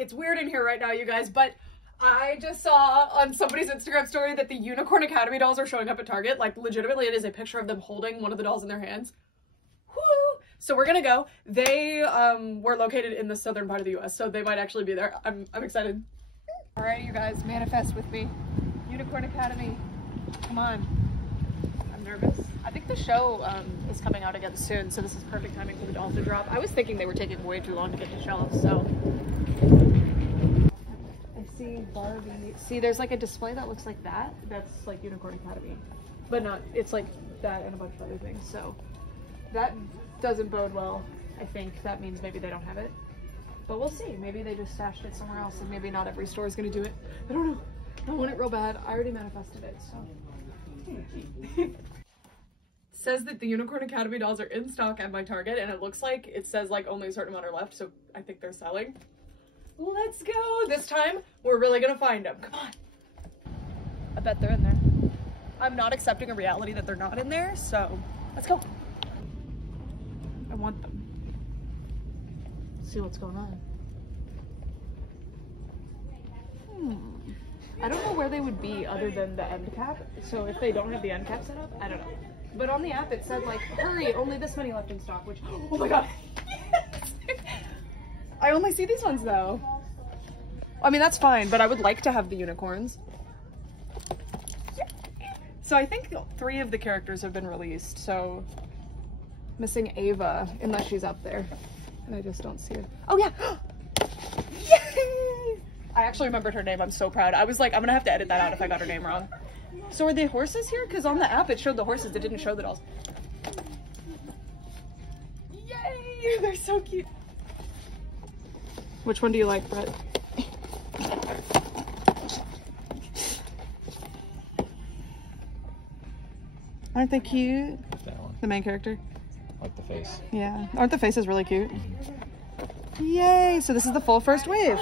It's weird in here right now, you guys, but I just saw on somebody's Instagram story that the Unicorn Academy dolls are showing up at Target. Like, legitimately, it is a picture of them holding one of the dolls in their hands. Woo! So we're gonna go. They were located in the southern part of the US, so they might actually be there. I'm excited. All right, you guys, manifest with me. Unicorn Academy, come on. I'm nervous. I think the show is coming out again soon, so this is perfect timing for the dolls to drop. I was thinking they were taking way too long to get to shelves, so. See Barbie. See, there's like a display that looks like that. That's like Unicorn Academy, but not. It's like that and a bunch of other things. So that doesn't bode well. I think that means maybe they don't have it, but we'll see. Maybe they just stashed it somewhere else, and maybe not every store is gonna do it. I don't know. I want it real bad. I already manifested it, so. Says that the Unicorn Academy dolls are in stock at my Target, and it looks like it says like only a certain amount are left. So I think they're selling. Let's go. This time, we're really gonna find them. Come on. I bet they're in there. I'm not accepting a reality that they're not in there, so let's go. I want them. Let's see what's going on. I don't know where they would be other than the end cap, so if they don't have the end cap set up, I don't know. But on the app, it said like, hurry, only this many left in stock, which, oh my god. I only see these ones though. I mean, that's fine, but I would like to have the unicorns. So I think 3 of the characters have been released, so missing Ava, unless she's up there. And I just don't see her. Oh yeah! Yay! I actually remembered her name, I'm so proud. I was like, I'm gonna have to edit that out if I got her name wrong. So are they horses here? Because on the app it showed the horses, it didn't show the dolls. Yay! They're so cute. Which one do you like, Brett? Aren't they cute? That one. The main character? I like the face. Yeah. Aren't the faces really cute? Yay! So this is the full first wave.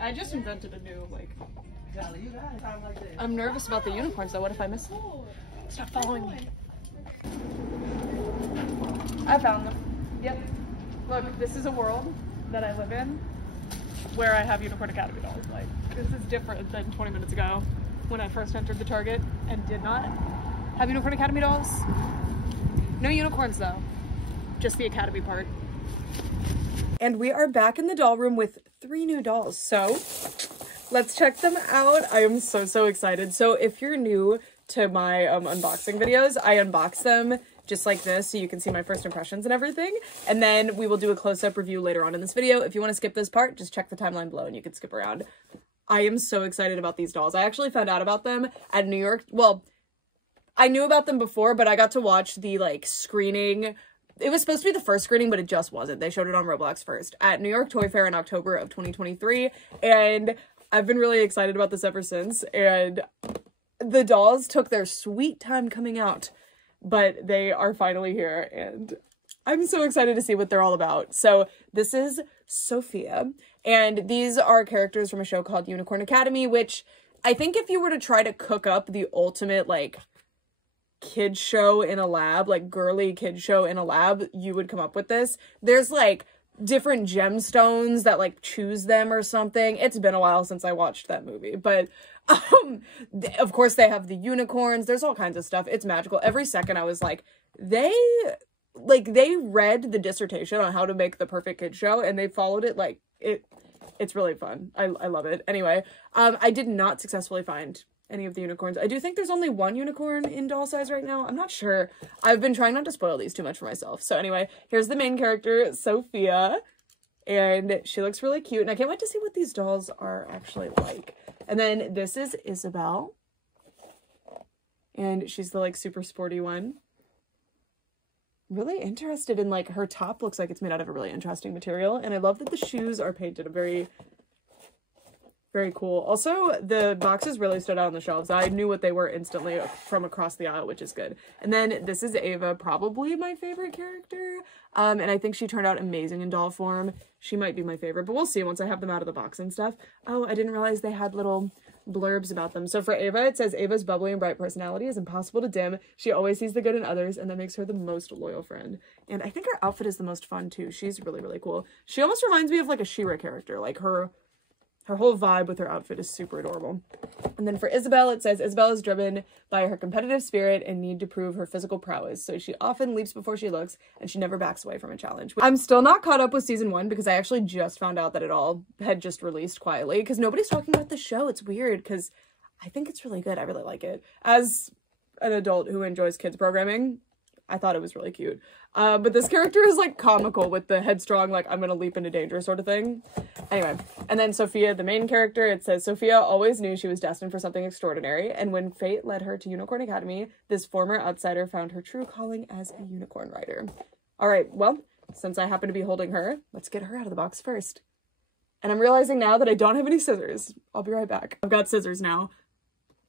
I just invented a new, like... I'm nervous about the unicorns though. What if I miss them? Stop following me. I found them. Yep. Look, this is a world that I live in where I have Unicorn Academy dolls. Like, this is different than 20 minutes ago when I first entered the Target and did not have Unicorn Academy dolls. No unicorns though, just the Academy part. And we are back in the doll room with 3 new dolls. So let's check them out. I am so excited. So if you're new to my unboxing videos, I unbox them just like this so you can see my first impressions and everything, and then we will do a close-up review later on in this video. If you want to skip this part, just check the timeline below and you can skip around. I am so excited about these dolls. I actually found out about them at New York. Well, I knew about them before, but I got to watch the like screening. It was supposed to be the first screening, but it just wasn't. They showed it on Roblox first at New York Toy Fair in October of 2023, and I've been really excited about this ever since. And the dolls took their sweet time coming out, but they are finally here, and I'm so excited to see what they're all about. So this is Sophia, and these are characters from a show called Unicorn Academy, which I think if you were to try to cook up the ultimate, like, kid show in a lab, like girly kid show in a lab, you would come up with this. There's like different gemstones that like choose them or something. It's been a while since I watched that movie, but of course they have the unicorns. There's all kinds of stuff. It's magical. Every second I was like, they read the dissertation on how to make the perfect kid show and they followed it. Like it's really fun. I love it. Anyway, I did not successfully find any of the unicorns. I do think there's only 1 unicorn in doll size right now. I'm not sure. I've been trying not to spoil these too much for myself. So anyway, here's the main character, Sophia, and she looks really cute, and I can't wait to see what these dolls are actually like. And then this is Isabel, and she's the like super sporty one. Really interested in like her top. Looks like it's made out of a really interesting material, and I love that the shoes are painted a very cool. Also, the boxes really stood out on the shelves. I knew what they were instantly from across the aisle, which is good. And then this is Ava, probably my favorite character. And I think she turned out amazing in doll form. She might be my favorite, but we'll see once I have them out of the box and stuff. Oh, I didn't realize they had little blurbs about them. So for Ava, it says, Ava's bubbly and bright personality is impossible to dim. She always sees the good in others, and that makes her the most loyal friend. And I think her outfit is the most fun too. She's really, really cool. She almost reminds me of like a She-Ra character. Like her whole vibe with her outfit is super adorable. And then for Isabel, it says, Isabel is driven by her competitive spirit and need to prove her physical prowess. So she often leaps before she looks, and she never backs away from a challenge. I'm still not caught up with season 1 because I actually just found out that it all had just released quietly because nobody's talking about the show. It's weird because I think it's really good. I really like it. As an adult who enjoys kids programming, I thought it was really cute. But this character is like comical with the headstrong, like I'm gonna leap into danger sort of thing. Anyway, and then Sophia, the main character, it says, Sophia always knew she was destined for something extraordinary, and when fate led her to Unicorn Academy, this former outsider found her true calling as a unicorn rider. All right, well, since I happen to be holding her, let's get her out of the box first. And I'm realizing now that I don't have any scissors. I'll be right back. I've got scissors now.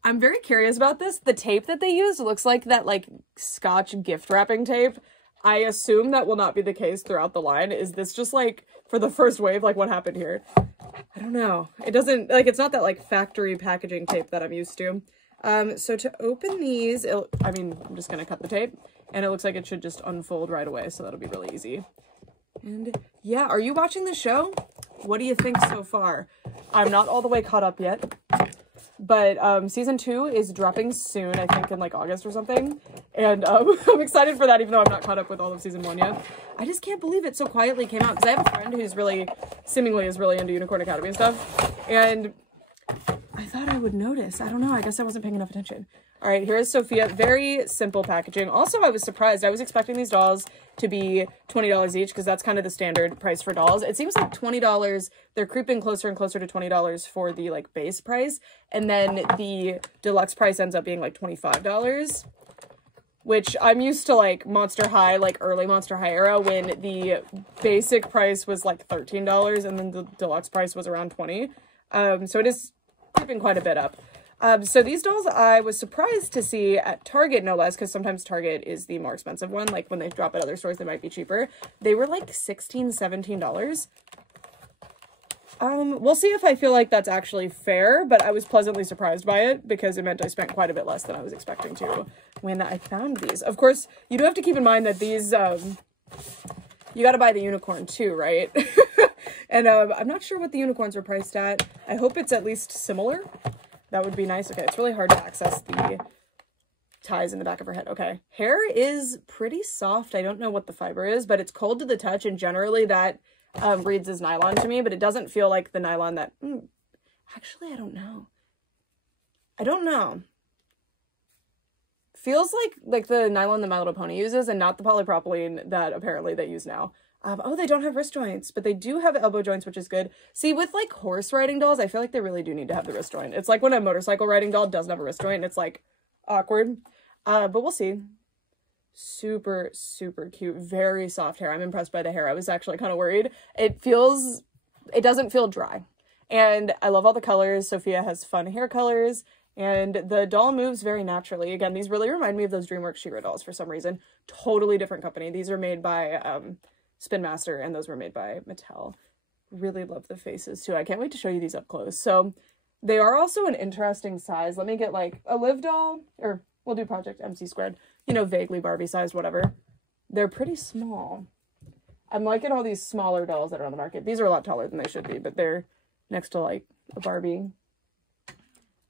I'm very curious about this. The tape that they used looks like that like Scotch gift wrapping tape. I assume that will not be the case throughout the line. Is this just like for the first wave, like what happened here? I don't know. It doesn't, like, it's not that like factory packaging tape that I'm used to. So to open these, I'm just gonna cut the tape and it looks like it should just unfold right away. So that'll be really easy. And yeah, are you watching the show? What do you think so far? I'm not all the way caught up yet. But season 2 is dropping soon, I think in like August or something. And I'm excited for that, even though I'm not caught up with all of season 1 yet. I just can't believe it so quietly came out. Because I have a friend who's seemingly is really into Unicorn Academy and stuff. And I thought I would notice. I don't know. I guess I wasn't paying enough attention. All right, here is Sophia. Very simple packaging. Also, I was surprised. I was expecting these dolls to be $20 each because that's kind of the standard price for dolls. It seems like $20. They're creeping closer and closer to $20 for the like base price. And then the deluxe price ends up being like $25, which I'm used to like Monster High, like early Monster High era when the basic price was like $13 and then the deluxe price was around $20. So it is creeping quite a bit up. So these dolls I was surprised to see at Target, no less, because sometimes Target is the more expensive one. Like when they drop at other stores, they might be cheaper. They were like $16, $17. We'll see if I feel like that's actually fair, but I was pleasantly surprised by it because it meant I spent quite a bit less than I was expecting to when I found these. Of course, you do have to keep in mind that these, you got to buy the unicorn too, right? And I'm not sure what the unicorns are priced at. I hope it's at least similar. That would be nice. Okay, it's really hard to access the ties in the back of her head. Okay, hair is pretty soft. I don't know what the fiber is, but it's cold to the touch, and generally that reads as nylon to me, but it doesn't feel like the nylon that... actually, I don't know. I don't know. Feels like the nylon that My Little Pony uses, and not the polypropylene that apparently they use now. Oh, they don't have wrist joints, but they do have elbow joints, which is good. See, with like horse riding dolls, I feel like they really do need to have the wrist joint. It's like when a motorcycle riding doll doesn't have a wrist joint, and it's like awkward. But we'll see. Super, super cute. Very soft hair. I'm impressed by the hair. I was actually kind of worried. It doesn't feel dry. And I love all the colors. Sophia has fun hair colors. And the doll moves very naturally. Again, these really remind me of those DreamWorks She-Ra dolls for some reason. Totally different company. These are made by Spin Master, and those were made by Mattel. Really love the faces too. I can't wait to show you these up close. So they are also an interesting size. Let me get like a Liv doll, or we'll do Project MC Squared. You know, vaguely Barbie sized, whatever. They're pretty small. I'm liking all these smaller dolls that are on the market. These are a lot taller than they should be, but they're next to like a Barbie.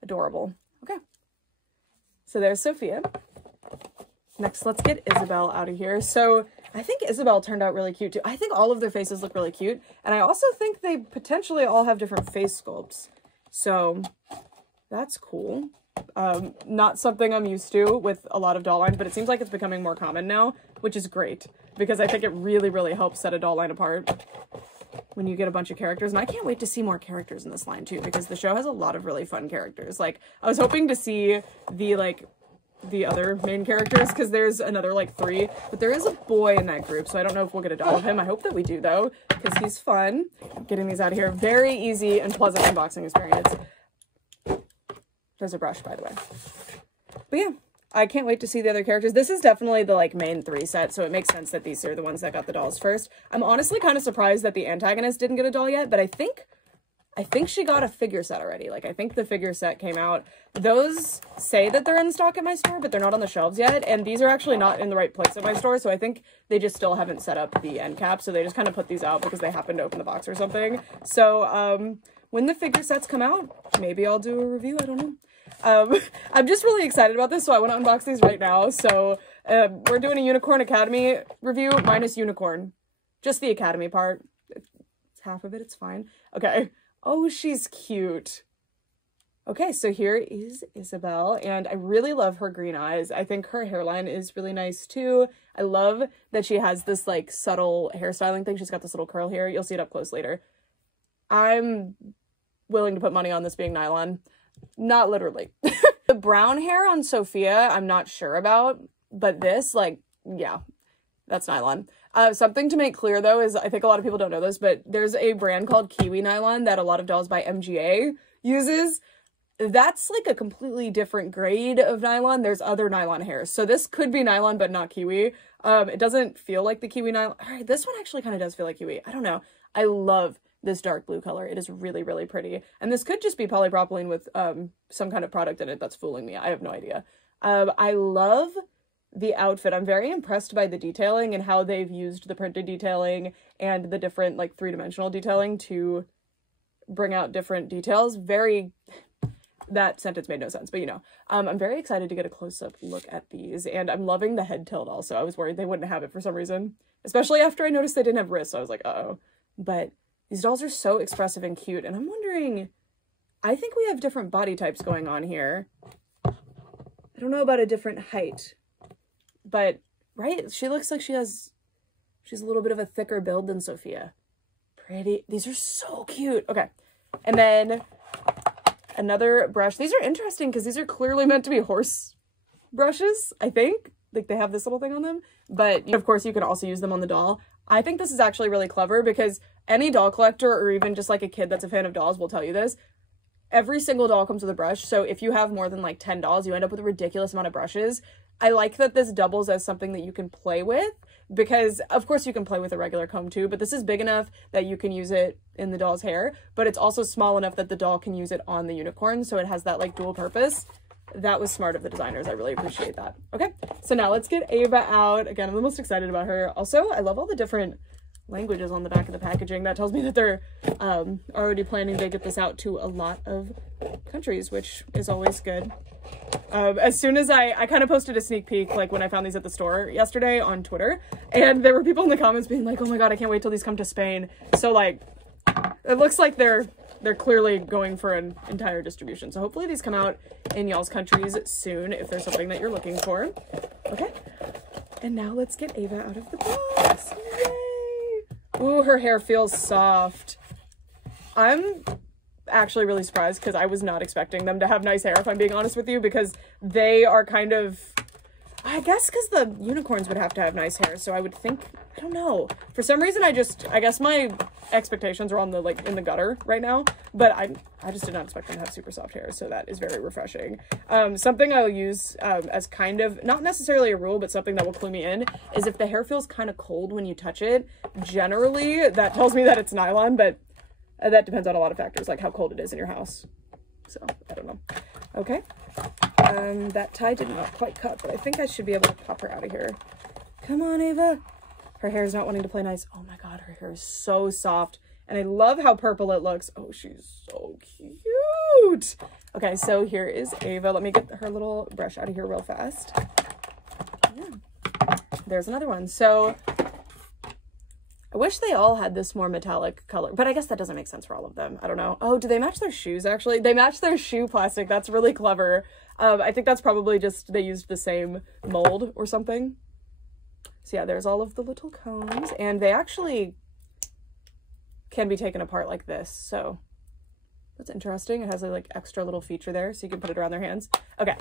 Adorable. Okay. So there's Sophia. Next, let's get Isabel out of here. So I think Isabel turned out really cute too. I think all of their faces look really cute. And I also think they potentially all have different face sculpts. So that's cool. Not something I'm used to with a lot of doll lines, but it seems like it's becoming more common now, which is great because I think it really, really helps set a doll line apart when you get a bunch of characters. And I can't wait to see more characters in this line too, because the show has a lot of really fun characters. Like I was hoping to see the other main characters because there's another like 3, but there is a boy in that group, so I don't know if we'll get a doll of him. I hope that we do though, because he's fun. Getting these out of here, very easy and pleasant unboxing experience. There's a brush, by the way. But yeah, I can't wait to see the other characters. This is definitely the like main 3 set, so it makes sense that these are the ones that got the dolls first. I'm honestly kind of surprised that the antagonist didn't get a doll yet, but I think I think she got a figure set already. Like, I think the figure set came out. Those say that they're in stock at my store, but they're not on the shelves yet. And these are actually not in the right place at my store. So I think they just still haven't set up the end cap. So they just kind of put these out because they happened to open the box or something. So when the figure sets come out, maybe I'll do a review. I don't know. I'm just really excited about this. So I want to unbox these right now. So we're doing a Unicorn Academy review minus unicorn. Just the Academy part. It's half of it. It's fine. Okay. Oh, she's cute. Okay, so here is Isabel, and I really love her green eyes. I think her hairline is really nice too. I love that she has this like subtle hairstyling thing. She's got this little curl here. You'll see it up close later. I'm willing to put money on this being nylon. Not literally. The brown hair on Sophia, I'm not sure about, but this, like, yeah, that's nylon. Something to make clear though is, I think a lot of people don't know this, but there's a brand called Kiwi Nylon that a lot of dolls by MGA uses. That's like a completely different grade of nylon. There's other nylon hairs. So this could be nylon, but not Kiwi. It doesn't feel like the Kiwi nylon. All right, this one actually kind of does feel like Kiwi. I don't know. I love this dark blue color. It is really, really pretty. And this could just be polypropylene with some kind of product in it that's fooling me. I have no idea. I love the outfit. I'm very impressed by the detailing and how they've used the printed detailing and the different like three-dimensional detailing to bring out different details. That sentence made no sense, but you know, I'm very excited to get a close-up look at these, and I'm loving the head tilt also. I was worried they wouldn't have it for some reason, especially after I noticed they didn't have wrists. So I was like, uh-oh. But these dolls are so expressive and cute, and I'm wondering, I think we have different body types going on here. I don't know about a different height. But, right, she looks like she's a little bit of a thicker build than Sophia. Pretty. These are so cute. Okay. And then another brush. These are interesting because these are clearly meant to be horse brushes, I think. Like, they have this little thing on them. But, of course, you can also use them on the doll. I think this is actually really clever because any doll collector or even just, like, a kid that's a fan of dolls will tell you this. Every single doll comes with a brush. So if you have more than, like, 10 dolls, you end up with a ridiculous amount of brushes. I like that this doubles as something that you can play with because, of course, you can play with a regular comb too, but this is big enough that you can use it in the doll's hair, but it's also small enough that the doll can use it on the unicorn, so it has that, like, dual purpose. That was smart of the designers. I really appreciate that. Okay, so now let's get Ava out. Again, I'm the most excited about her. Also, I love all the different languages on the back of the packaging. That tells me that they're already planning to get this out to a lot of countries, which is always good. As soon as I kind of posted a sneak peek, like when I found these at the store yesterday on Twitter, and there were people in the comments being like, oh my god, I can't wait till these come to Spain. So like, it looks like they're clearly going for an entire distribution. So hopefully these come out in y'all's countries soon if there's something that you're looking for. Okay, and now let's get Ava out of the box. Yay! Ooh, her hair feels soft. I'm actually really surprised because I was not expecting them to have nice hair, if I'm being honest with you, because they are kind of, I guess because the unicorns would have to have nice hair, so I would think, I don't know, for some reason I guess my expectations are on the, like, in the gutter right now, but I just did not expect them to have super soft hair, so that is very refreshing. Something I'll use as kind of, not necessarily a rule, but something that will clue me in, is if the hair feels kind of cold when you touch it, generally that tells me that it's nylon, but that depends on a lot of factors, like how cold it is in your house. So, I don't know. Okay. That tie did not quite cut, but I think I should be able to pop her out of here. Come on, Ava. Her hair is not wanting to play nice. Oh my god, her hair is so soft. And I love how purple it looks. Oh, she's so cute. Okay, so here is Ava. Let me get her little brush out of here real fast. Yeah. There's another one. So I wish they all had this more metallic color, but I guess that doesn't make sense for all of them. I don't know. Oh, do they match their shoes, actually? They match their shoe plastic. That's really clever. I think that's probably just they used the same mold or something. So yeah, there's all of the little cones, and they actually can be taken apart like this. So that's interesting. It has a, like, extra little feature there, so you can put it around their hands. Okay.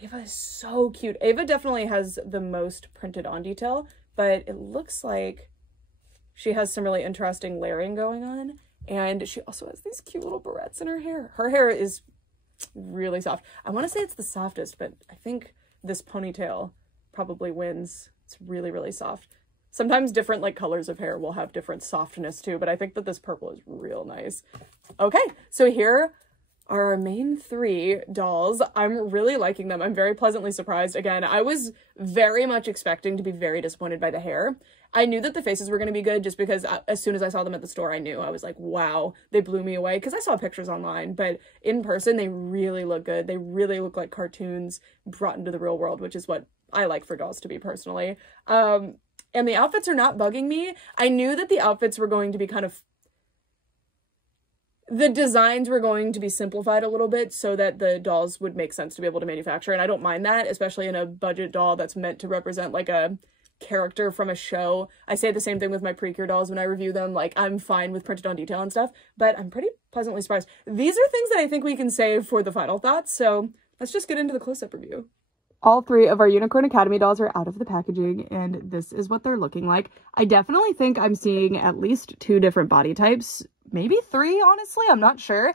Ava is so cute. Ava definitely has the most printed on detail, but it looks like she has some really interesting layering going on, and she also has these cute little barrettes in her hair. Her hair is really soft. I want to say it's the softest, but I think this ponytail probably wins. It's really, really soft. Sometimes different like colors of hair will have different softness too, but I think that this purple is real nice. Okay, so here are our main 3 dolls. I'm really liking them. I'm very pleasantly surprised. Again, I was very much expecting to be very disappointed by the hair. I knew that the faces were going to be good just because as soon as I saw them at the store, I knew. I was like, wow, they blew me away, because I saw pictures online, but in person, they really look good. They really look like cartoons brought into the real world, which is what I like for dolls to be personally. And the outfits are not bugging me. I knew that the outfits were going to be the designs were going to be simplified a little bit so that the dolls would make sense to be able to manufacture. And I don't mind that, especially in a budget doll that's meant to represent like a character from a show. I say the same thing with my Precure dolls when I review them. Like, I'm fine with printed on detail and stuff, but I'm pretty pleasantly surprised. These are things that I think we can save for the final thoughts. So let's just get into the close-up review. All 3 of our Unicorn Academy dolls are out of the packaging, and this is what they're looking like. I definitely think I'm seeing at least 2 different body types, maybe 3, honestly, I'm not sure.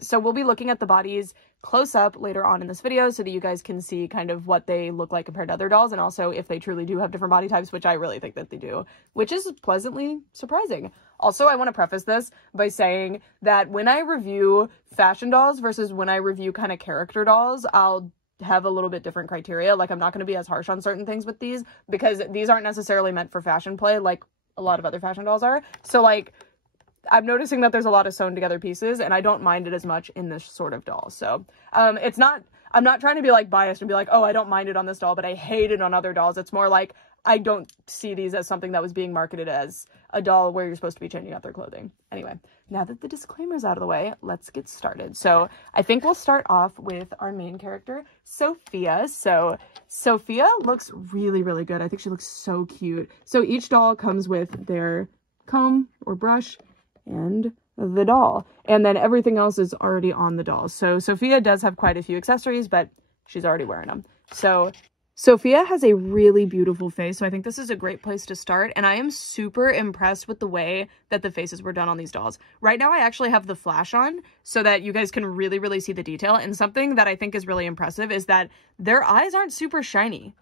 So we'll be looking at the bodies close up later on in this video so that you guys can see kind of what they look like compared to other dolls, and also if they truly do have different body types, which I really think that they do, which is pleasantly surprising. Also, I want to preface this by saying that when I review fashion dolls versus when I review kind of character dolls, I'll have a little bit different criteria. Like, I'm not going to be as harsh on certain things with these because these aren't necessarily meant for fashion play like a lot of other fashion dolls are. So like, I'm noticing that there's a lot of sewn together pieces, and I don't mind it as much in this sort of doll. So I'm not trying to be like biased and be like, oh, I don't mind it on this doll, but I hate it on other dolls. It's more like, I don't see these as something that was being marketed as a doll where you're supposed to be changing out their clothing. Anyway, now that the disclaimer's out of the way, let's get started. So I think we'll start off with our main character, Sophia. So Sophia looks really, really good. I think she looks so cute. So each doll comes with their comb or brush and the doll, and then everything else is already on the doll. So Sophia does have quite a few accessories, but she's already wearing them. So Sophia has a really beautiful face, so I think this is a great place to start, and I am super impressed with the way that the faces were done on these dolls. Right now, I actually have the flash on so that you guys can really, really see the detail, and something that I think is really impressive is that their eyes aren't super shiny.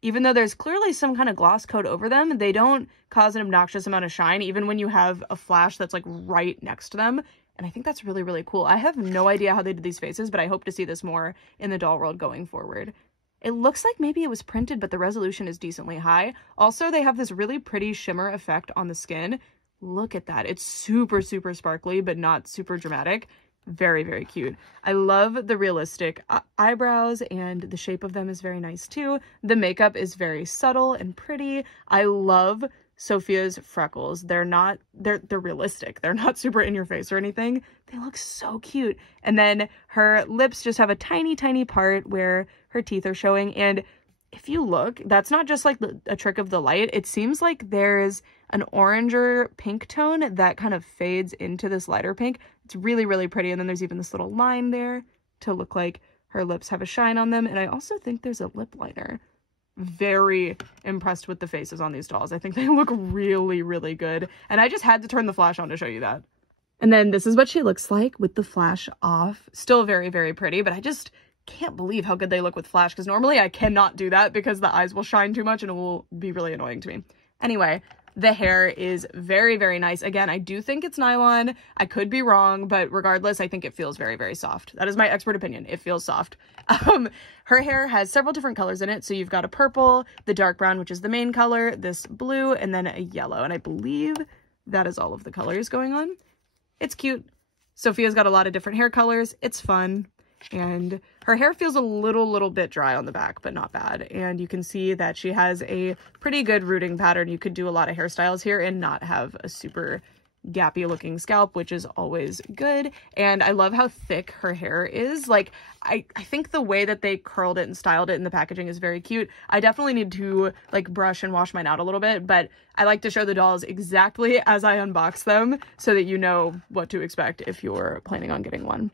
Even though there's clearly some kind of gloss coat over them, they don't cause an obnoxious amount of shine, even when you have a flash that's like right next to them, and I think that's really, really cool. I have no idea how they did these faces, but I hope to see this more in the doll world going forward. It looks like maybe it was printed, but the resolution is decently high. Also, they have this really pretty shimmer effect on the skin. Look at that. It's super, super sparkly, but not super dramatic. Very, very cute. I love the realistic eyebrows, and the shape of them is very nice too. The makeup is very subtle and pretty. I love Sophia's freckles. They're realistic. They're not super in your face or anything. They look so cute. And then her lips just have a tiny, tiny part where her teeth are showing. And if you look, that's not just like a trick of the light. It seems like there's an orange or pink tone that kind of fades into this lighter pink. It's really, really pretty. And then there's even this little line there to look like her lips have a shine on them. And I also think there's a lip liner. Very impressed with the faces on these dolls. I think they look really, really good. And I just had to turn the flash on to show you that. And then this is what she looks like with the flash off. Still very, very pretty, but I just can't believe how good they look with flash, because normally I cannot do that because the eyes will shine too much and it will be really annoying to me. Anyway, the hair is very, very nice. Again, I do think it's nylon. I could be wrong, but regardless, I think it feels very, very soft. That is my expert opinion. It feels soft. Her hair has several different colors in it. So you've got a purple, the dark brown, which is the main color, this blue, and then a yellow. And I believe that is all of the colors going on. It's cute. Sophia's got a lot of different hair colors. It's fun. And her hair feels a little bit dry on the back, but not bad. And you can see that she has a pretty good rooting pattern. You could do a lot of hairstyles here and not have a super gappy looking scalp, which is always good. And I love how thick her hair is. Like, I think the way that they curled it and styled it in the packaging is very cute. I definitely need to like brush and wash mine out a little bit, but I like to show the dolls exactly as I unbox them so that you know what to expect if you're planning on getting one.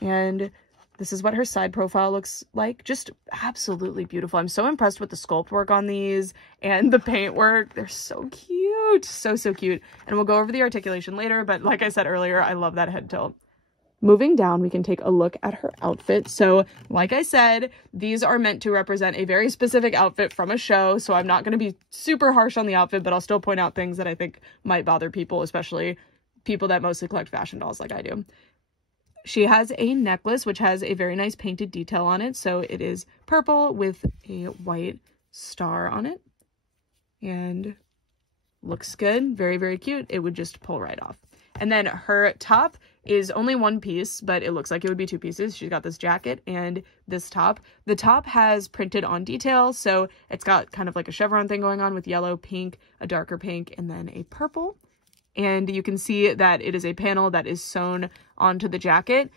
And this is what her side profile looks like. Just absolutely beautiful. I'm so impressed with the sculpt work on these and the paint work. They're so cute. So, so cute. And we'll go over the articulation later, but like I said earlier, I love that head tilt. Moving down, we can take a look at her outfit. So like I said, these are meant to represent a very specific outfit from a show. So I'm not going to be super harsh on the outfit, but I'll still point out things that I think might bother people, especially people that mostly collect fashion dolls like I do. She has a necklace, which has a very nice painted detail on it. So it is purple with a white star on it. And looks good. Very, very cute. It would just pull right off. And then her top is only one piece, but it looks like it would be two pieces. She's got this jacket and this top. The top has printed on detail, so it's got kind of like a chevron thing going on with yellow, pink, a darker pink, and then a purple. And you can see that it is a panel that is sewn onto the jacket.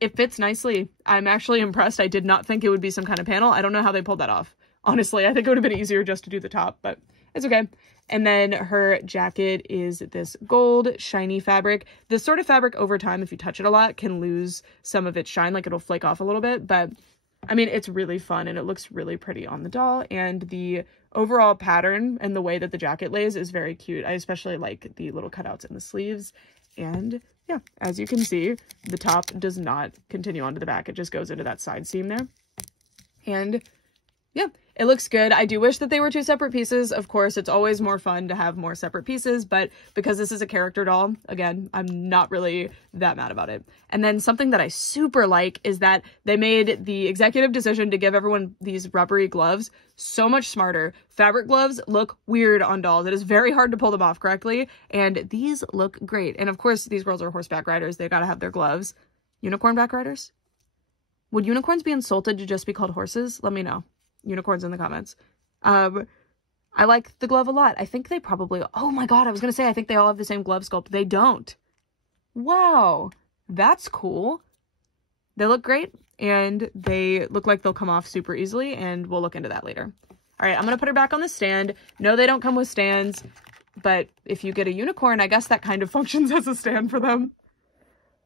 It fits nicely. I'm actually impressed. I did not think it would be some kind of panel. I don't know how they pulled that off. Honestly, I think it would have been easier just to do the top, but it's okay. And then her jacket is this gold shiny fabric. This sort of fabric over time, if you touch it a lot, can lose some of its shine, like it'll flake off a little bit. But I mean, it's really fun and it looks really pretty on the doll. And the overall pattern and the way that the jacket lays is very cute. I especially like the little cutouts in the sleeves. And yeah, as you can see, the top does not continue onto the back. It just goes into that side seam there. And yeah, it looks good. I do wish that they were two separate pieces. Of course, it's always more fun to have more separate pieces, but because this is a character doll, again, I'm not really that mad about it. And then something that I super like is that they made the executive decision to give everyone these rubbery gloves so much smarter. Fabric gloves look weird on dolls. It is very hard to pull them off correctly, and these look great. And of course, these girls are horseback riders. They gotta have their gloves. Unicorn back riders? Would unicorns be insulted to just be called horses? Let me know. Unicorns in the comments. I like the glove a lot. I think they probably, oh my god, I was gonna say I think they all have the same glove sculpt. They don't. Wow, that's cool. They look great and they look like they'll come off super easily, and we'll look into that later. All right, I'm gonna put her back on the stand. No, they don't come with stands, but if you get a unicorn, I guess that kind of functions as a stand for them.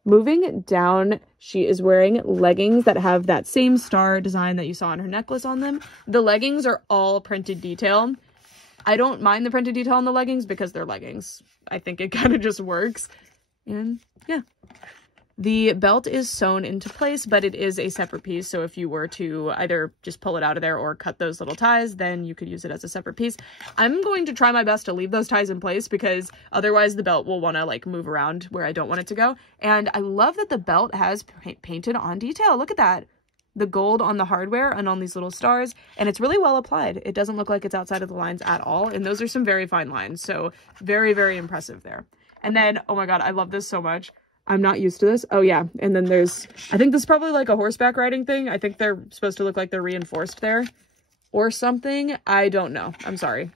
Moving down, she is wearing leggings that have that same star design that you saw on her necklace on them. The leggings are all printed detail. I don't mind the printed detail on the leggings because they're leggings. I think it kind of just works. And yeah. The belt is sewn into place, but it is a separate piece. So if you were to either just pull it out of there or cut those little ties, then you could use it as a separate piece. I'm going to try my best to leave those ties in place because otherwise the belt will want to like move around where I don't want it to go. And I love that the belt has painted on detail. Look at that. The gold on the hardware and on these little stars. And it's really well applied. It doesn't look like it's outside of the lines at all. And those are some very fine lines. So very, very impressive there. And then, oh my God, I love this so much. I'm not used to this. Oh yeah, and then there's, I think this is probably like a horseback riding thing. I think they're supposed to look like they're reinforced there or something. I don't know. I'm sorry.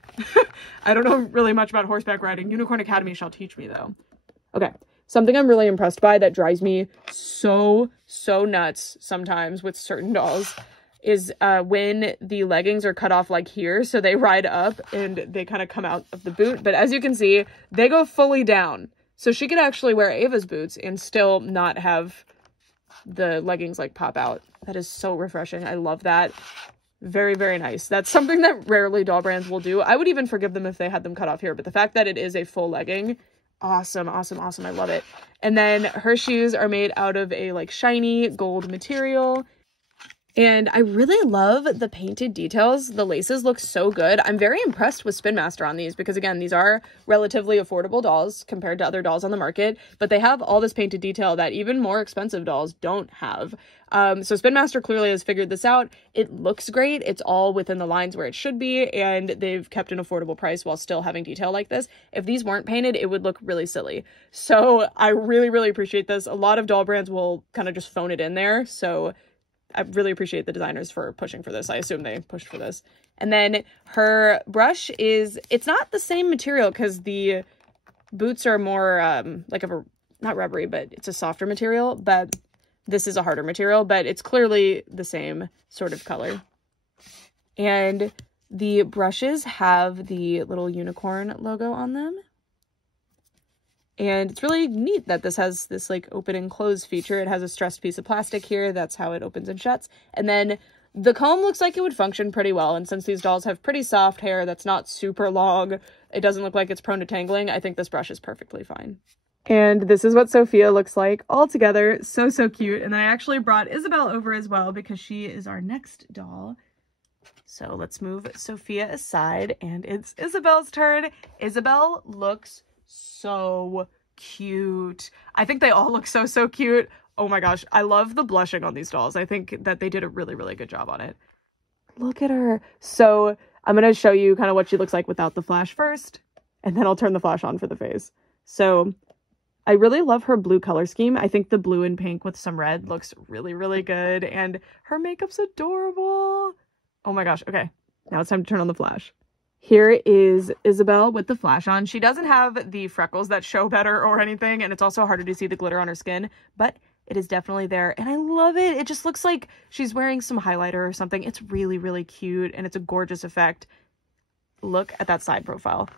I don't know really much about horseback riding. Unicorn Academy shall teach me though. Okay, something I'm really impressed by that drives me so nuts sometimes with certain dolls is when the leggings are cut off like here, so they ride up and they kind of come out of the boot. But as you can see, they go fully down. So she could actually wear Ava's boots and still not have the leggings like pop out. That is so refreshing. I love that. Very, very nice. That's something that rarely doll brands will do. I would even forgive them if they had them cut off here, but the fact that it is a full legging, awesome, awesome, awesome. I love it. And then her shoes are made out of a like shiny gold material. And I really love the painted details. The laces look so good. I'm very impressed with Spin Master on these because, again, these are relatively affordable dolls compared to other dolls on the market, but they have all this painted detail that even more expensive dolls don't have. So Spin Master clearly has figured this out. It looks great. It's all within the lines where it should be, and they've kept an affordable price while still having detail like this. If these weren't painted, it would look really silly. So I really, really appreciate this. A lot of doll brands will kind of just phone it in there, so I really appreciate the designers for pushing for this. I assume they pushed for this. And then her brush is, it's not the same material because the boots are more like not rubbery, but it's a softer material, but this is a harder material, but it's clearly the same sort of color. And the brushes have the little unicorn logo on them. And it's really neat that this has this like open and close feature. It has a stressed piece of plastic here. That's how it opens and shuts. And then the comb looks like it would function pretty well. And since these dolls have pretty soft hair that's not super long, it doesn't look like it's prone to tangling. I think this brush is perfectly fine. And this is what Sophia looks like all together. So, so cute. And then I actually brought Isabel over as well because she is our next doll. So let's move Sophia aside and it's Isabel's turn. Isabel looks so cute. I think they all look so, so cute. Oh my gosh. I love the blushing on these dolls. I think that they did a really, really good job on it. Look at her. So I'm going to show you kind of what she looks like without the flash first, and then I'll turn the flash on for the face. So I really love her blue color scheme. I think the blue and pink with some red looks really, really good. And her makeup's adorable. Oh my gosh. Okay. Now it's time to turn on the flash. Here is Isabel with the flash on. She doesn't have the freckles that show better or anything. And it's also harder to see the glitter on her skin, but it is definitely there. And I love it. It just looks like she's wearing some highlighter or something. It's really, really cute. And it's a gorgeous effect. Look at that side profile.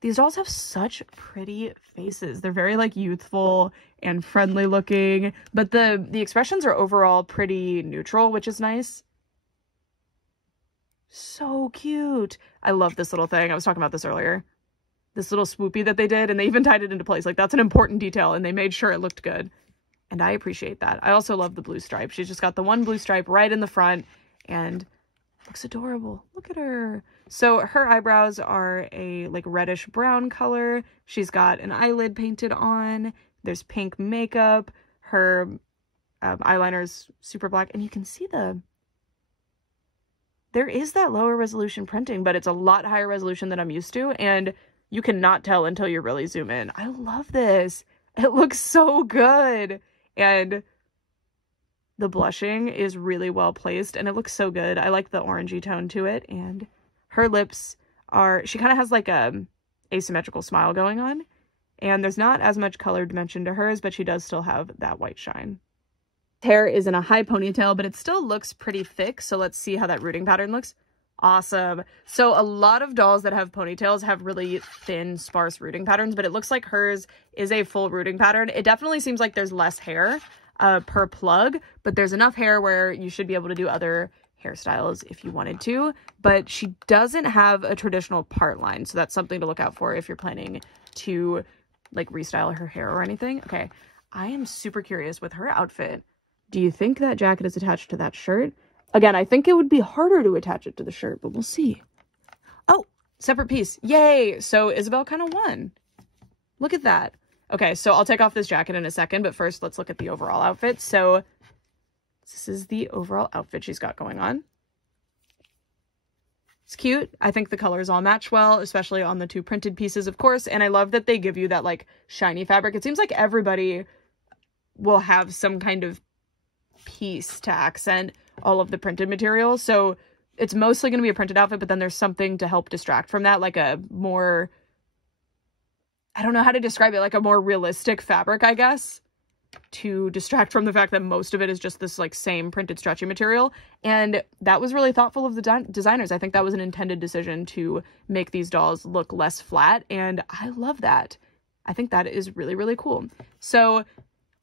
These dolls have such pretty faces. They're very like youthful and friendly looking, but the expressions are overall pretty neutral, which is nice. So cute. I love this little thing. I was talking about this earlier. This little swoopy that they did, and they even tied it into place. Like, that's an important detail, and they made sure it looked good. And I appreciate that. I also love the blue stripe. She's just got the one blue stripe right in the front, and looks adorable. Look at her. So her eyebrows are a like reddish brown color. She's got an eyelid painted on. There's pink makeup. Her eyeliner's super black. And you can see there is that lower resolution printing, but it's a lot higher resolution than I'm used to. And you cannot tell until you really zoom in. I love this. It looks so good. And the blushing is really well placed and it looks so good. I like the orangey tone to it. And her lips are, she kind of has like a asymmetrical smile going on. And there's not as much color dimension to hers, but she does still have that white shine. Hair is in a high ponytail, but it still looks pretty thick. So let's see how that rooting pattern looks. Awesome. So a lot of dolls that have ponytails have really thin, sparse rooting patterns, but it looks like hers is a full rooting pattern. It definitely seems like there's less hair per plug, but there's enough hair where you should be able to do other hairstyles if you wanted to. But she doesn't have a traditional part line, so that's something to look out for if you're planning to like restyle her hair or anything. Okay, I am super curious with her outfit. Do you think that jacket is attached to that shirt? Again, I think it would be harder to attach it to the shirt, but we'll see. Oh, separate piece. Yay! So Isabel kind of won. Look at that. Okay, so I'll take off this jacket in a second, but first let's look at the overall outfit. So this is the overall outfit she's got going on. It's cute. I think the colors all match well, especially on the two printed pieces, of course. And I love that they give you that like shiny fabric. It seems like everybody will have some kind of piece to accent all of the printed material. So it's mostly going to be a printed outfit, but then there's something to help distract from that, like a more, I don't know how to describe it, like a more realistic fabric, I guess, to distract from the fact that most of it is just this like same printed stretchy material. And that was really thoughtful of the designers. I think that was an intended decision to make these dolls look less flat, and I love that. I think that is really, really cool. So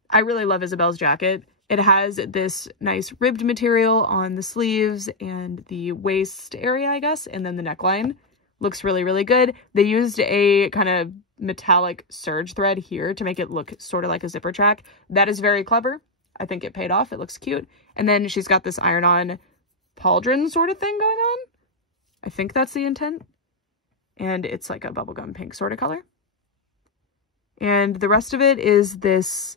I really love Isabel's jacket. It has this nice ribbed material on the sleeves and the waist area, I guess, and then the neckline. Looks really, really good. They used a kind of metallic serge thread here to make it look sort of like a zipper track. That is very clever. I think it paid off. It looks cute. And then she's got this iron-on pauldron sort of thing going on. I think that's the intent. And it's like a bubblegum pink sort of color. And the rest of it is this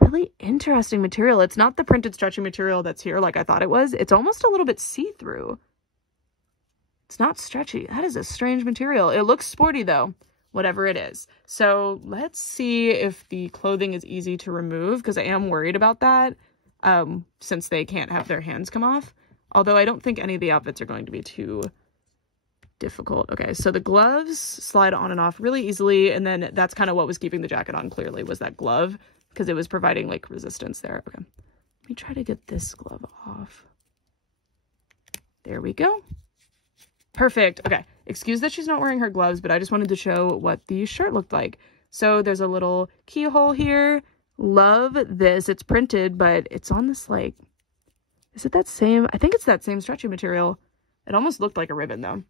really interesting material. It's not the printed stretchy material that's here like I thought it was. It's almost a little bit see-through. It's not stretchy. That is a strange material. It looks sporty though, whatever it is. So let's see if the clothing is easy to remove, because I am worried about that since they can't have their hands come off. Although I don't think any of the outfits are going to be too difficult. Okay, so the gloves slide on and off really easily, and then that's kind of what was keeping the jacket on clearly, was that glove, because it was providing like resistance there. Okay, let me try to get this glove off. There we go. Perfect. Okay, excuse that she's not wearing her gloves, but I just wanted to show what the shirt looked like. So there's a little keyhole here. Love this. It's printed, but it's on this like, is it that same? I think it's that same stretchy material. It almost looked like a ribbon though.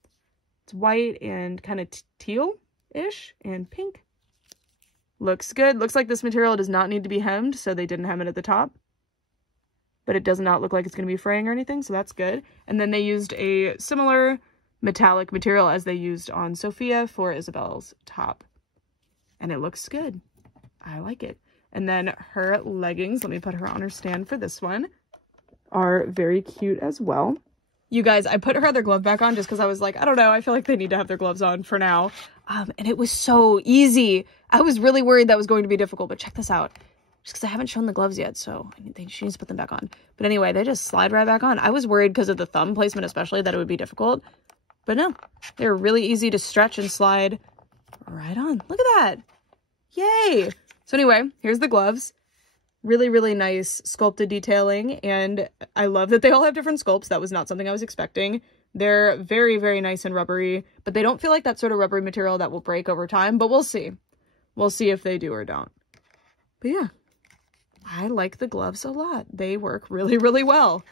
It's white and kind of teal-ish and pink. Looks good. Looks like this material does not need to be hemmed, so they didn't hem it at the top. But it does not look like it's going to be fraying or anything, so that's good. And then they used a similar metallic material as they used on Sophia for Isabel's top. And it looks good. I like it. And then her leggings, let me put her on her stand for this one, are very cute as well. You guys, I put her other glove back on just because I was like, I don't know, I feel like they need to have their gloves on for now. And it was so easy. I was really worried that was going to be difficult, but check this out. Just because I haven't shown the gloves yet, so she needs to put them back on. But anyway, they just slide right back on. I was worried because of the thumb placement especially that it would be difficult. But no, they're really easy to stretch and slide right on. Look at that. Yay. So anyway, here's the gloves. Really, really nice sculpted detailing. And I love that they all have different sculpts. That was not something I was expecting. They're very, very nice and rubbery, but they don't feel like that sort of rubbery material that will break over time, but we'll see. We'll see if they do or don't. But yeah, I like the gloves a lot. They work really, really well.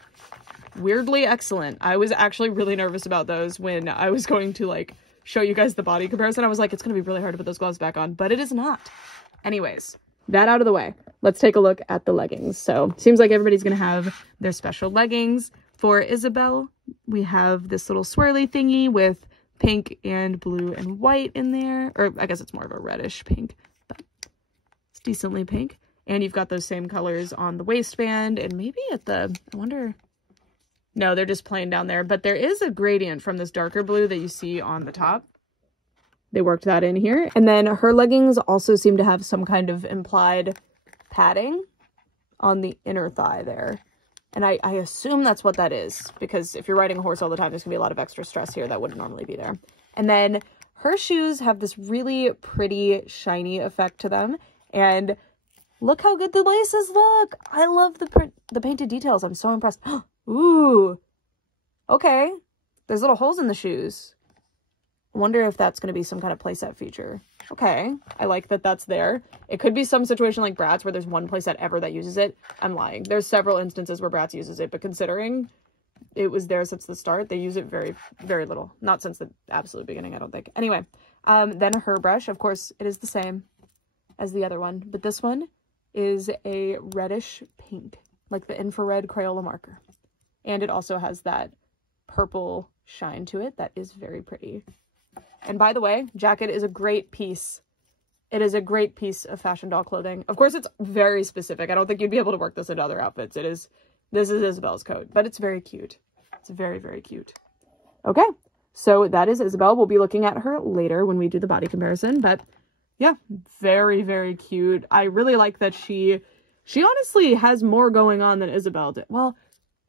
Weirdly excellent. I was actually really nervous about those when I was going to like show you guys the body comparison. I was like, it's going to be really hard to put those gloves back on, but it is not. Anyways, that out of the way, let's take a look at the leggings. So seems like everybody's going to have their special leggings. For Isabel, we have this little swirly thingy with pink and blue and white in there. Or I guess it's more of a reddish pink, but it's decently pink. And you've got those same colors on the waistband and maybe at the, I wonder, no, they're just plain down there. But there is a gradient from this darker blue that you see on the top. They worked that in here. And then her leggings also seem to have some kind of implied padding on the inner thigh there. And I assume that's what that is, because if you're riding a horse all the time, there's gonna be a lot of extra stress here that wouldn't normally be there. And then her shoes have this really pretty shiny effect to them. And look how good the laces look. I love the painted details. I'm so impressed. Ooh, okay. There's little holes in the shoes. I wonder if that's going to be some kind of playset feature. Okay, I like that that's there. It could be some situation like Bratz where there's one playset ever that uses it. I'm lying. There's several instances where Bratz uses it, but considering it was there since the start, they use it very, very little. Not since the absolute beginning, I don't think. Anyway, then her brush, of course, it is the same as the other one, but this one is a reddish pink, like the infrared Crayola marker. And it also has that purple shine to it that is very pretty. And by the way, jacket is a great piece. It is a great piece of fashion doll clothing. Of course, it's very specific. I don't think you'd be able to work this into other outfits. This is Isabel's coat, but it's very cute. It's very, very cute. Okay, so that is Isabel. We'll be looking at her later when we do the body comparison, but yeah, very, very cute. I really like that she honestly has more going on than Isabel did. Well,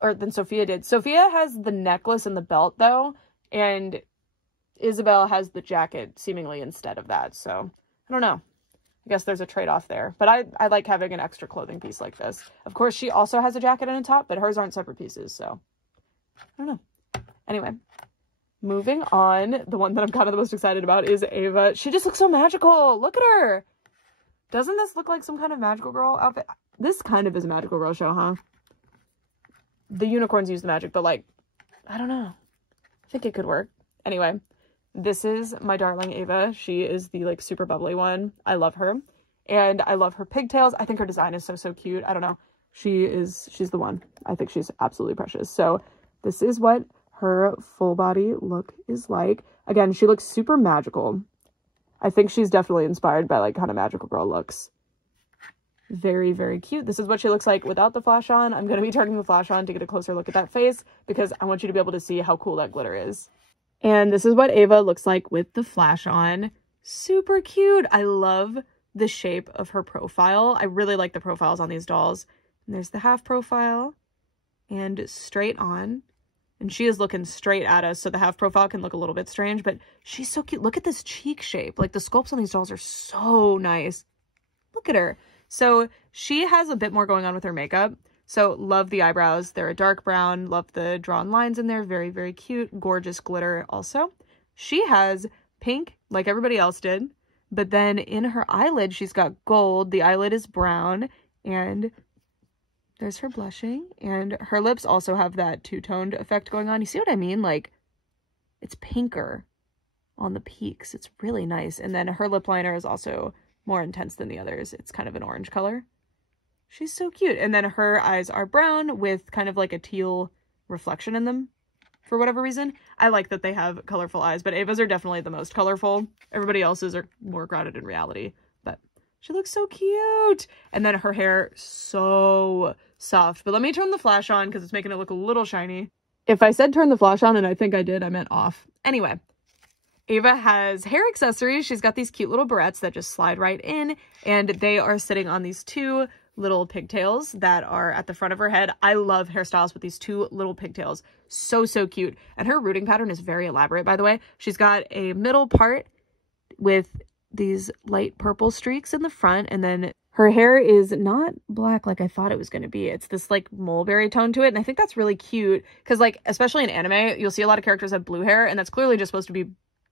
or than Sophia did. Sophia has the necklace and the belt though, and Isabel has the jacket seemingly instead of that. So I don't know. I guess there's a trade-off there, but I like having an extra clothing piece like this. Of course, she also has a jacket and a top, but hers aren't separate pieces. So I don't know. Anyway, moving on. The one that I'm kind of the most excited about is Ava. She just looks so magical. Look at her. Doesn't this look like some kind of magical girl outfit? This kind of is a magical girl show, huh? The unicorns use the magic, but like, I don't know. I think it could work. Anyway, this is my darling Ava. She is the like super bubbly one. I love her. And I love her pigtails. I think her design is so, so cute. I don't know. She's the one. I think she's absolutely precious. So this is what her full body look is like. Again, she looks super magical. I think she's definitely inspired by like kind of magical girl looks. Very, very cute. This is what she looks like without the flash on. I'm going to be turning the flash on to get a closer look at that face because I want you to be able to see how cool that glitter is. And this is what Ava looks like with the flash on. Super cute. I love the shape of her profile. I really like the profiles on these dolls. And there's the half profile and straight on. And she is looking straight at us, so the half profile can look a little bit strange, but she's so cute. Look at this cheek shape. Like the sculpts on these dolls are so nice. Look at her. So she has a bit more going on with her makeup. So love the eyebrows. They're a dark brown. Love the drawn lines in there. Very, very cute. Gorgeous glitter also. She has pink like everybody else did. But then in her eyelid, she's got gold. The eyelid is brown. And there's her blushing. And her lips also have that two-toned effect going on. You see what I mean? Like, it's pinker on the peaks. It's really nice. And then her lip liner is also more intense than the others. It's kind of an orange color. She's so cute. And then her eyes are brown with kind of like a teal reflection in them for whatever reason. I like that they have colorful eyes, but Ava's are definitely the most colorful. Everybody else's are more grounded in reality, but she looks so cute. And then her hair, so soft. But let me turn the flash on because it's making it look a little shiny. If I said turn the flash on, and I think I did, I meant off. Anyway, Ava has hair accessories. She's got these cute little barrettes that just slide right in, and they are sitting on these two little pigtails that are at the front of her head. I love hairstyles with these two little pigtails. So, so cute. And her rooting pattern is very elaborate, by the way. She's got a middle part with these light purple streaks in the front, and then her hair is not black like I thought it was going to be. It's this like mulberry tone to it, and I think that's really cute because, like, especially in anime, you'll see a lot of characters have blue hair, and that's clearly just supposed to be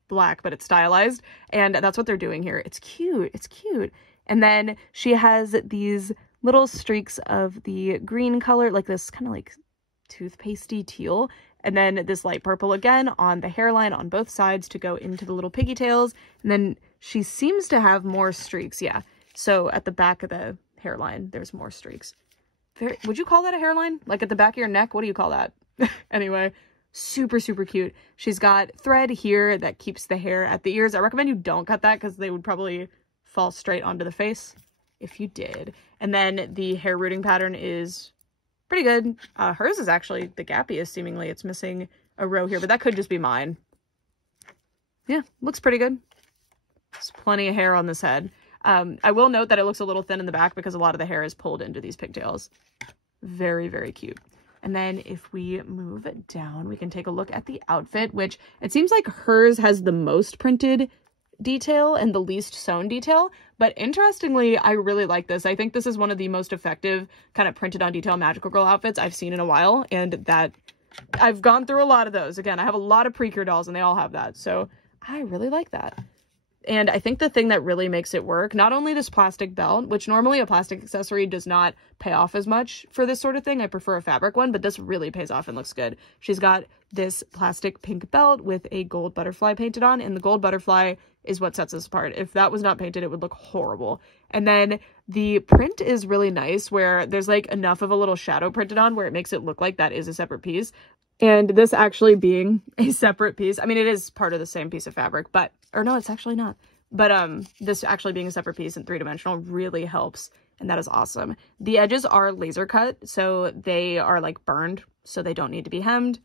black, but it's stylized, and that's what they're doing here. It's cute. It's cute. And then she has these little streaks of the green color, like this kind of like toothpastey teal, and then this light purple again on the hairline on both sides to go into the little piggy tails. And then she seems to have more streaks. Yeah. So at the back of the hairline, there's more streaks. Would you call that a hairline? Like at the back of your neck? What do you call that? Anyway, super, super cute. She's got thread here that keeps the hair at the ears. I recommend you don't cut that because they would probably fall straight onto the face if you did. And then the hair rooting pattern is pretty good. Hers is actually the gappiest, seemingly. It's missing a row here, but that could just be mine. Yeah, looks pretty good. There's plenty of hair on this head. I will note that it looks a little thin in the back because a lot of the hair is pulled into these pigtails. Very, very cute. And then if we move down, we can take a look at the outfit, which it seems like hers has the most printed detail and the least sewn detail. But interestingly, I really like this. I think this is one of the most effective kind of printed on detail magical girl outfits I've seen in a while. And that I've gone through a lot of those. Again, I have a lot of Precure dolls and they all have that. So I really like that. And I think the thing that really makes it work, not only this plastic belt, which normally a plastic accessory does not pay off as much for this sort of thing. I prefer a fabric one, but this really pays off and looks good. She's got this plastic pink belt with a gold butterfly painted on, and the gold butterfly is what sets us apart. If that was not painted, it would look horrible. And then the print is really nice where there's like enough of a little shadow printed on where it makes it look like that is a separate piece. And this actually being a separate piece, I mean, it is part of the same piece of fabric, but, or no, it's actually not. But this actually being a separate piece in 3-dimensional really helps, and that is awesome. The edges are laser cut, so they are like burned, so they don't need to be hemmed.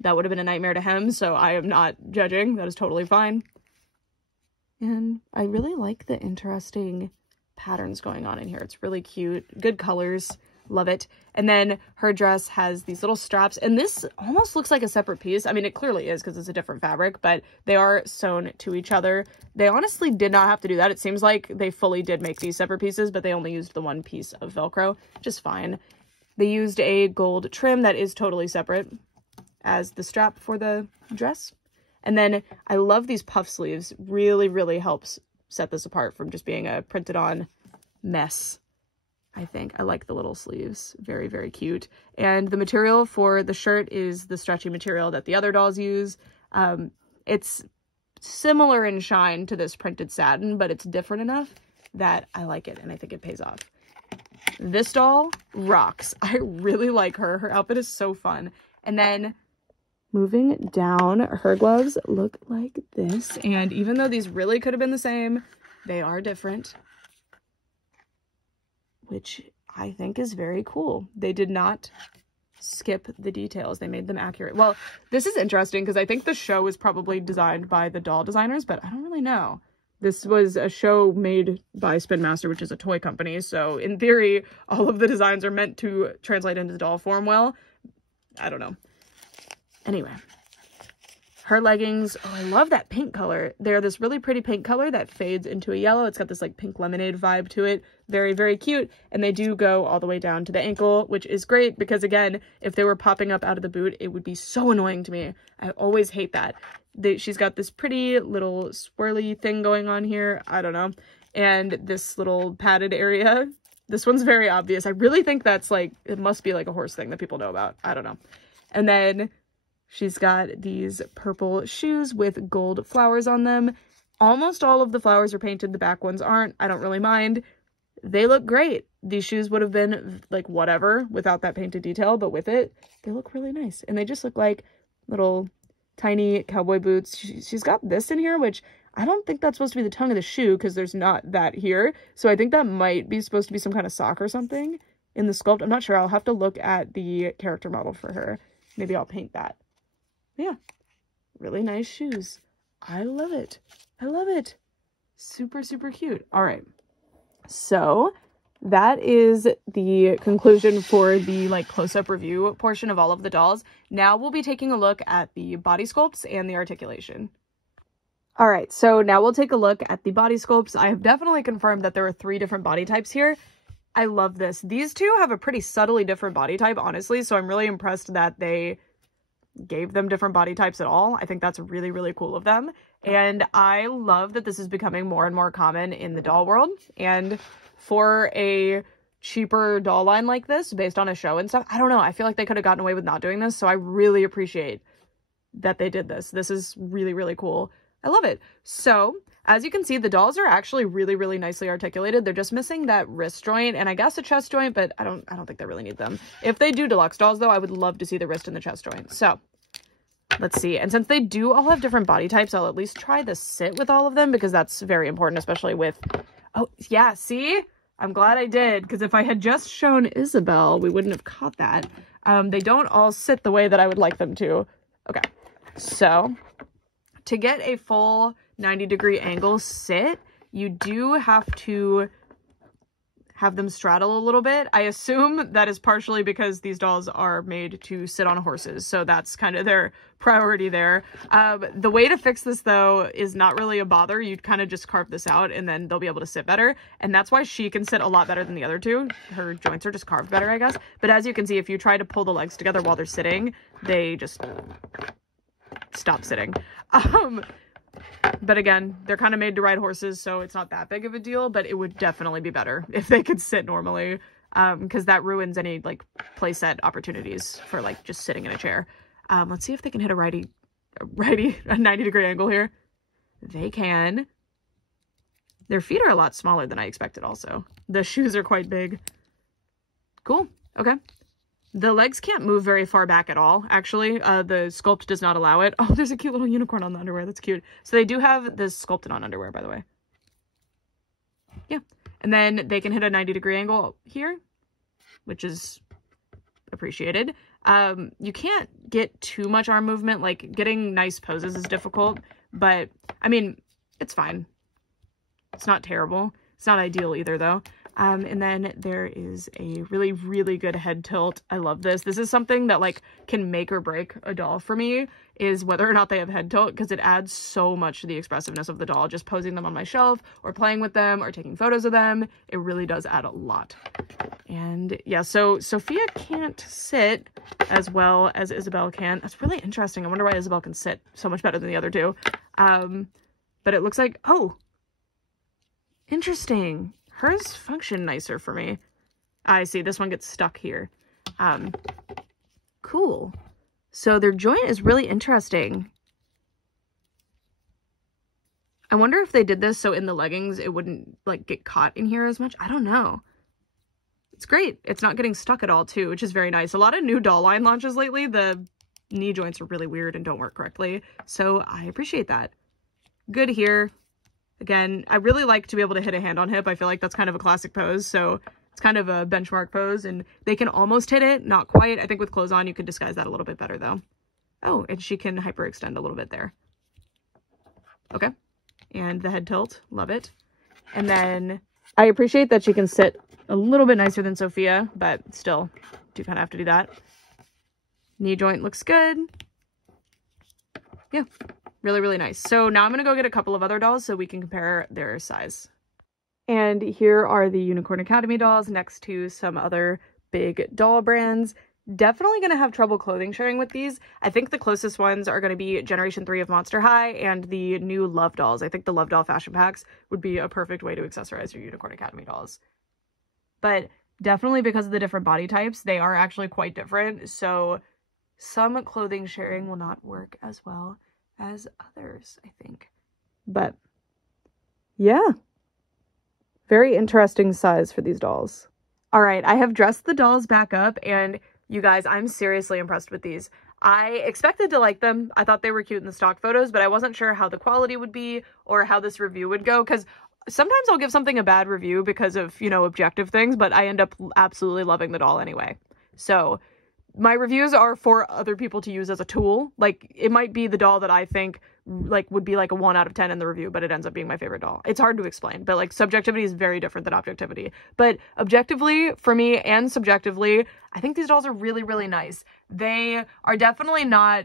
That would have been a nightmare to hem, so I am not judging. That is totally fine. And I really like the interesting patterns going on in here. It's really cute. Good colors. Love it. And then her dress has these little straps, and this almost looks like a separate piece. I mean, it clearly is because it's a different fabric, but they are sewn to each other. They honestly did not have to do that. It seems like they fully did make these separate pieces, but they only used the one piece of Velcro, which is fine. They used a gold trim that is totally separate as the strap for the dress. And then I love these puff sleeves. Really, really helps set this apart from just being a printed on mess. I think I like the little sleeves. Very, very cute. And the material for the shirt is the stretchy material that the other dolls use. It's similar in shine to this printed satin, but it's different enough that I like it, and I think it pays off. This doll rocks. I really like her. Her outfit is so fun. And then moving down, her gloves look like this. And even though these really could have been the same, they are different, which I think is very cool. They did not skip the details. They made them accurate. Well, this is interesting because I think the show was probably designed by the doll designers, but I don't really know. This was a show made by Spin Master, which is a toy company. So in theory, all of the designs are meant to translate into doll form well. I don't know. Anyway, her leggings, oh, I love that pink color. They're this really pretty pink color that fades into a yellow. It's got this like pink lemonade vibe to it. Very, very cute. And they do go all the way down to the ankle, which is great because, again, if they were popping up out of the boot, it would be so annoying to me. I always hate that. She's got this pretty little swirly thing going on here. I don't know. And this little padded area. This one's very obvious. I really think that's like, it must be like a horse thing that people know about. I don't know. And then she's got these purple shoes with gold flowers on them. Almost all of the flowers are painted. The back ones aren't. I don't really mind. They look great. These shoes would have been like whatever without that painted detail, but with it, they look really nice. And they just look like little tiny cowboy boots. She's got this in here, which I don't think that's supposed to be the tongue of the shoe because there's not that here. So I think that might be supposed to be some kind of sock or something in the sculpt. I'm not sure. I'll have to look at the character model for her. Maybe I'll paint that. Yeah, really nice shoes. I love it. I love it. Super, super cute. All right. So that is the conclusion for the like close-up review portion of all of the dolls. Now we'll be taking a look at the body sculpts and the articulation. All right, so now we'll take a look at the body sculpts. I have definitely confirmed that there are 3 different body types here. I love this. These two have a pretty subtly different body type, honestly, so I'm really impressed that they gave them different body types at all. I think that's really, really cool of them. And I love that this is becoming more and more common in the doll world. And for a cheaper doll line like this, based on a show and stuff, I don't know. I feel like they could have gotten away with not doing this, so I really appreciate that they did this. This is really, really cool. I love it. So, as you can see, the dolls are actually really, really nicely articulated. They're just missing that wrist joint and I guess a chest joint, but I don't think they really need them. If they do deluxe dolls, though, I would love to see the wrist and the chest joint. So, let's see. And since they do all have different body types, I'll at least try the sit with all of them because that's very important, especially with... Oh, yeah, see? I'm glad I did, because if I had just shown Isabel, we wouldn't have caught that. They don't all sit the way that I would like them to. Okay, so to get a full 90-degree angle sit, you do have to have them straddle a little bit. I assume that is partially because these dolls are made to sit on horses, so that's kind of their priority there. The way to fix this, though, is not really a bother. You'd kind of just carve this out, and then they'll be able to sit better, and that's why she can sit a lot better than the other two. Her joints are just carved better, I guess. But as you can see, if you try to pull the legs together while they're sitting, they just stop sitting. But again, they're kind of made to ride horses, so it's not that big of a deal, but it would definitely be better if they could sit normally, because that ruins any, like, playset opportunities for, like, just sitting in a chair. Let's see if they can hit a 90-degree angle here. They can. Their feet are a lot smaller than I expected also. The shoes are quite big. Cool. Okay. The legs can't move very far back at all, actually. The sculpt does not allow it. Oh, there's a cute little unicorn on the underwear. That's cute. So they do have this sculpted on underwear, by the way. Yeah. And then they can hit a 90-degree angle here, which is appreciated. You can't get too much arm movement. Like, getting nice poses is difficult, but, I mean, it's fine. It's not terrible. It's not ideal either, though. And then there is a really, really good head tilt. I love this. This is something that, like, can make or break a doll for me, is whether or not they have head tilt, because it adds so much to the expressiveness of the doll. Just posing them on my shelf or playing with them or taking photos of them, it really does add a lot. And yeah, so Sophia can't sit as well as Isabel can. That's really interesting. I wonder why Isabel can sit so much better than the other two. But it looks like, oh, interesting. Hers function nicer for me. I see, this one gets stuck here. Cool. So their joint is really interesting. I wonder if they did this so in the leggings it wouldn't, like, get caught in here as much. I don't know. It's great. It's not getting stuck at all, too, which is very nice. A lot of new doll line launches lately, the knee joints are really weird and don't work correctly. So I appreciate that. Good here. Again, I really like to be able to hit a hand on hip. I feel like that's kind of a classic pose, so it's kind of a benchmark pose, and they can almost hit it, not quite. I think with clothes on, you can disguise that a little bit better, though. Oh, and she can hyperextend a little bit there. Okay. And the head tilt, love it. And then I appreciate that she can sit a little bit nicer than Sophia, but still do kind of have to do that. Knee joint looks good. Yeah. Really, really nice. So now I'm going to go get a couple of other dolls so we can compare their size. And here are the Unicorn Academy dolls next to some other big doll brands. Definitely going to have trouble clothing sharing with these. I think the closest ones are going to be Generation 3 of Monster High and the new Love dolls. I think the Love doll fashion packs would be a perfect way to accessorize your Unicorn Academy dolls. But definitely because of the different body types, they are actually quite different. So some clothing sharing will not work as well as others, I think. But yeah. Very interesting size for these dolls. All right, I have dressed the dolls back up, and you guys, I'm seriously impressed with these. I expected to like them. I thought they were cute in the stock photos, but I wasn't sure how the quality would be or how this review would go, because sometimes I'll give something a bad review because of, you know, objective things, but I end up absolutely loving the doll anyway. So my reviews are for other people to use as a tool. Like, it might be the doll that I think like would be like a 1 out of 10 in the review, but it ends up being my favorite doll. It's hard to explain, but like subjectivity is very different than objectivity. But objectively, for me, and subjectively, I think these dolls are really, really nice. They are definitely not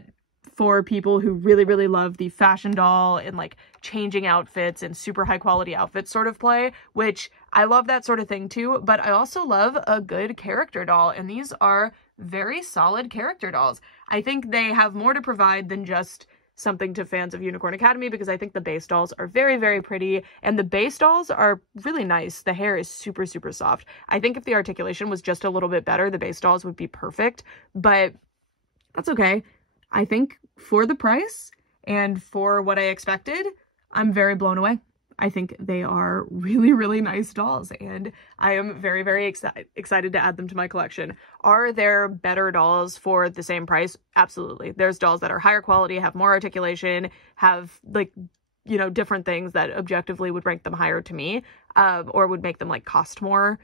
for people who really, really love the fashion doll and like changing outfits and super high quality outfits sort of play, which I love that sort of thing too, but I also love a good character doll, and these are very solid character dolls. I think they have more to provide than just something to fans of Unicorn Academy, because I think the base dolls are very, very pretty, and the base dolls are really nice. The hair is super, super soft. I think if the articulation was just a little bit better, the base dolls would be perfect, but that's okay. I think for the price and for what I expected, I'm very blown away. I think they are really, really nice dolls, and I am very, very excited to add them to my collection. Are there better dolls for the same price? Absolutely. There's dolls that are higher quality, have more articulation, have like, you know, different things that objectively would rank them higher to me, or would make them like cost more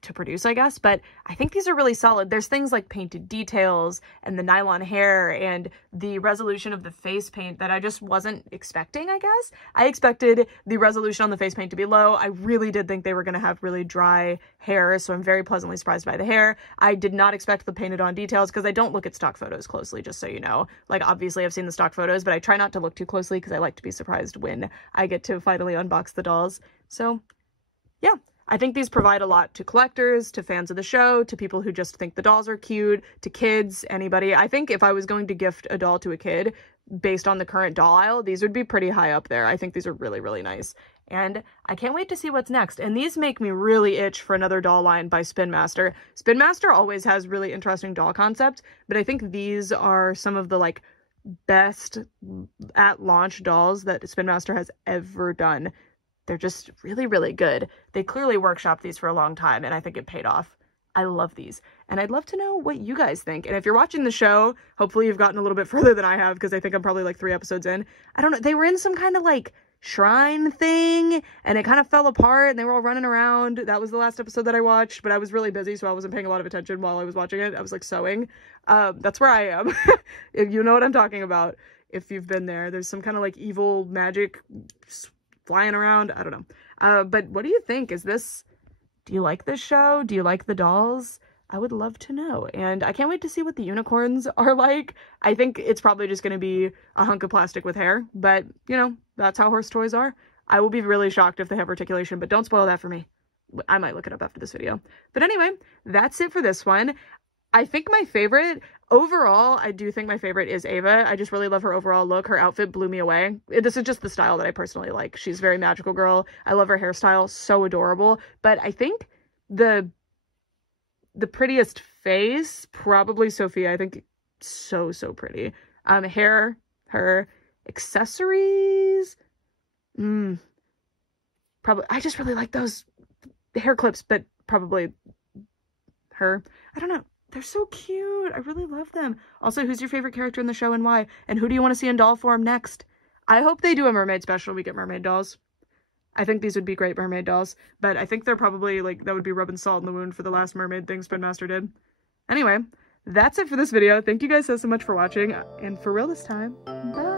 to produce, I guess. But I think these are really solid. There's things like painted details and the nylon hair and the resolution of the face paint that I just wasn't expecting, I guess. I expected the resolution on the face paint to be low. I really did think they were going to have really dry hair, so I'm very pleasantly surprised by the hair. I did not expect the painted on details, because I don't look at stock photos closely, just so you know. Like, obviously I've seen the stock photos, but I try not to look too closely because I like to be surprised when I get to finally unbox the dolls. So yeah, I think these provide a lot to collectors, to fans of the show, to people who just think the dolls are cute, to kids, anybody. I think if I was going to gift a doll to a kid based on the current doll aisle, these would be pretty high up there. I think these are really, really nice. And I can't wait to see what's next. And these make me really itch for another doll line by Spin Master. Spin Master always has really interesting doll concepts, but I think these are some of the like best at launch dolls that Spin Master has ever done. They're just really, really good. They clearly workshopped these for a long time, and I think it paid off. I love these, and I'd love to know what you guys think. And if you're watching the show, hopefully you've gotten a little bit further than I have, because I think I'm probably like 3 episodes in. I don't know. They were in some kind of like shrine thing, and it kind of fell apart, and they were all running around. That was the last episode that I watched, but I was really busy, so I wasn't paying a lot of attention while I was watching it. I was like sewing. That's where I am. If you know what I'm talking about, if you've been there. There's some kind of like evil magic flying around. I don't know. But what do you think? Do you like this show? Do you like the dolls? I would love to know. And I can't wait to see what the unicorns are like. I think it's probably just going to be a hunk of plastic with hair, but you know, that's how horse toys are. I will be really shocked if they have articulation, but don't spoil that for me. I might look it up after this video. But anyway, that's it for this one. I think my favorite, overall, I do think my favorite is Ava. I just really love her overall look. Her outfit blew me away. This is just the style that I personally like. She's a very magical girl. I love her hairstyle. So adorable. But I think the prettiest face, probably Sophia. I think so, so pretty. Hair, her accessories. Probably, I just really like those hair clips, but probably her. I don't know. They're so cute. I really love them. Also, who's your favorite character in the show and why? And who do you want to see in doll form next? I hope they do a mermaid special. We get mermaid dolls. I think these would be great mermaid dolls. But I think they're probably, like, that would be rubbing salt in the wound for the last mermaid thing Spin Master did. Anyway, that's it for this video. Thank you guys so much for watching. And for real this time, bye!